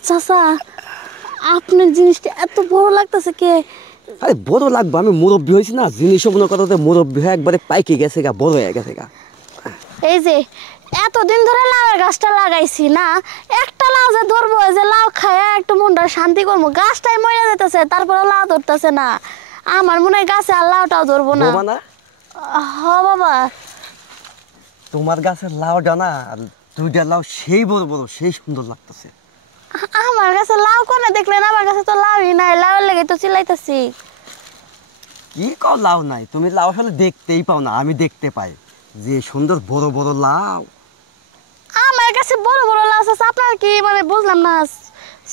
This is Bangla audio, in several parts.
চাচা আপনার জিনিসটা এত বড় লাগতেছে কে? আরে বড় লাগবে, আমি মুরব্বী হয়েছি না, জিনিস কোনো কথাতে মুরব্বী হয়ে একবারে পাইকে গেছে গা, বড় হয়ে গেছে গা। এই যে এতদিন ধরে লাউয়ের গাছটা লাগাইছি না, একটা লাউ যে ধরবো, যে লাউ খায় একটু মনটা শান্তি করবো, গাছটাই মরে যেতেছে, তারপরে লাউ ধরতেছে না। আমার মনে হয় গাছে আর লাউটাও ধরবো না। না হ বাবা, তোমার গাছের লাউ ডানা আর দুইটা লাউ সেই বড় বড়, সেই সুন্দর লাগতেছে। আমার কাছে লাউ কোনে দেখলেন? আমার কাছে তো লাউই নাই, লাউয়ের লেগে তো চিল্লাইতেছি। কি কও লাউ নাই? তুমি লাউ আসলে দেখতেই পাও না, আমি দেখতে পাই যে সুন্দর বড় বড় লাউ। আমার কাছে বড় বড় লাউ আছে, আপনার কি মানে বুঝলাম না,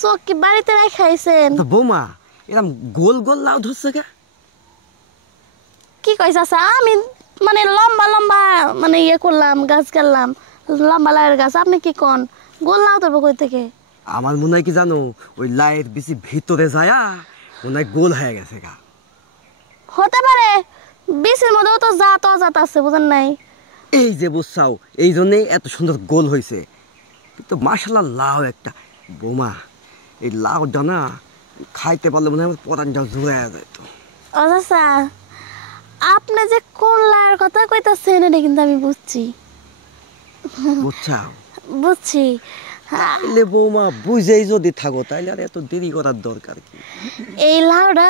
চোখ কি বাড়িতে রাখাইছেন? তো বৌমা এরকম গোল গোল লাউ ধরছে কে? কি কইছ চাচা? আমি মানে লম্বা লম্বা মানে ইয়ে করলাম, গাছ কাটলাম, লম্বা লাউয়ের গাছ। আপনি কি কন গোল লাউ ধরবো কই থেকে? আমার মনে হয় কি জানো, ওই লাউয়ের বেশি ভিতরে যায়া মনে হয় গোল হয়ে গেছে গা। হতে পারে, বিচের মধ্যেও তো জাত অজাত আছে, বুঝেন নাই? এই যে বুঝছাও, এই জন্যে এত সুন্দর গোল হয়েছে। কিন্তু মাশাআল্লাহ লাউ একটা। বৌমা এই লাউ ডানা খাইতে পারলে মনে হয় আমার পরানটাও জুড়াইয়া যেত। ও চাচা, আপনি যে কোন লাউয়ের কথা কইতাছেন এটা কিন্তু আমি বুঝছি। বুঝছাও? বুঝছি। তাইলে বৌমা বুঝেই যদি থাকো তাইলে আর এত দেরি করার দরকার কি? এই লাউটা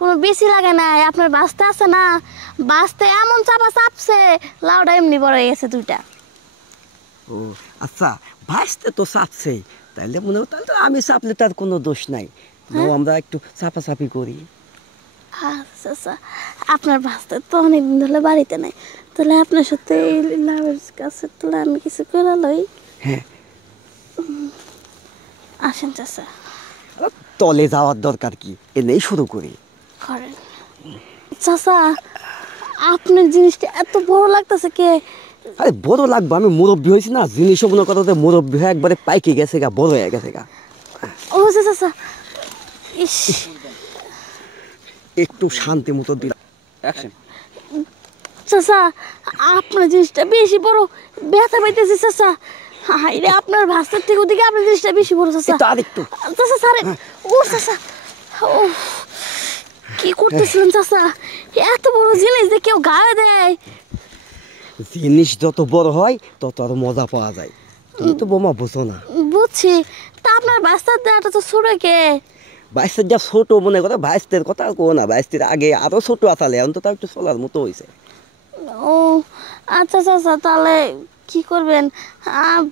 কোনো বেশি লাগে না, আপনার বাস্তা আছে না, বাস্তে এমন চাপা চাপছে, লাউটা এমনি বড় হয়ে গেছে দুইটা। ও আচ্ছা, ভাসতে তো চাপছেই, তাইলে মনে হয় তাহলে তো আমি চাপলে তার কোনো দোষ নাই। আমরা একটু চাপাচাপি করি। আচ্ছা আচ্ছা, আপনার বাস্তে তো অনেকদিন ধরে বাড়িতে নাই, তাহলে আপনার সাথে এই লাউয়ের কাছে তাহলে আমি কিছু করে লই। হ্যাঁ আসেন চাচা। তলে যাওয়ার দরকার কি, এনেই শুরু করি। করেন চাচা, আপনার জিনিসটা এত বড় লাগতেছে কে? আরে বড় লাগবে, আমি মুরব্বী হয়েছি না, জিনিস কোনো কথাতে মুরব্বী হয়ে একবারে পাইকে গেছে গা, বড় হয়ে গেছে গা। ও চাচা, ইস, একটু শান্তি মতো দিলাম। চাচা আপনার জিনিসটা বেশি বড়, ব্যথা পাইতেছে চাচা। হাইরে, আপনার ভাস্তার থেকে ওদিকে আপনার জিনিসটা বেশি বড় চাচা। একটু আরেকটু। চাচা সারে, ও চাচা, ও কি করতেছিলেন চাচা? এত বড় জিনিস যে কেউ গায়ে দেয়? জিনিস যত বড় হয় তত আর মজা পাওয়া যায়, তুমি তো বোমা বুঝো না। বুঝছি, তা আপনার বাস্তার দেওয়াটা তো ছোট কে? বাইশের যা ছোট মনে করে, বাইশের কথা কো না, বাইশের আগে আরো ছোট আসালে এখন তো তার একটু চলার মতো হয়েছে। ও আচ্ছা চাচা, তাহলে কি করবেন?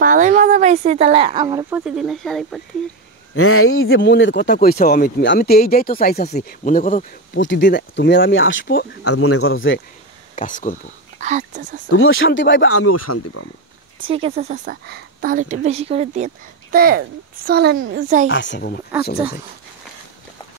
ভালোই মজা পাইছি, তাহলে আমার প্রতিদিনের শাড়ি পাঠিয়ে। হ্যাঁ এই যে মনের কথা কইছো, আমি তো এইটাই তো চাইছি, মনে করো প্রতিদিন তুমি আর আমি আসবো, আর মনে করো যে কাজ করবো। আচ্ছা চাচা, তুমিও শান্তি পাইবে, আমিও শান্তি পাবো। ঠিক আছে চাচা, তাহলে একটু বেশি করে দিন। তা চলেন যাই। আচ্ছা বোমা, চলো আচ্ছা। যাই।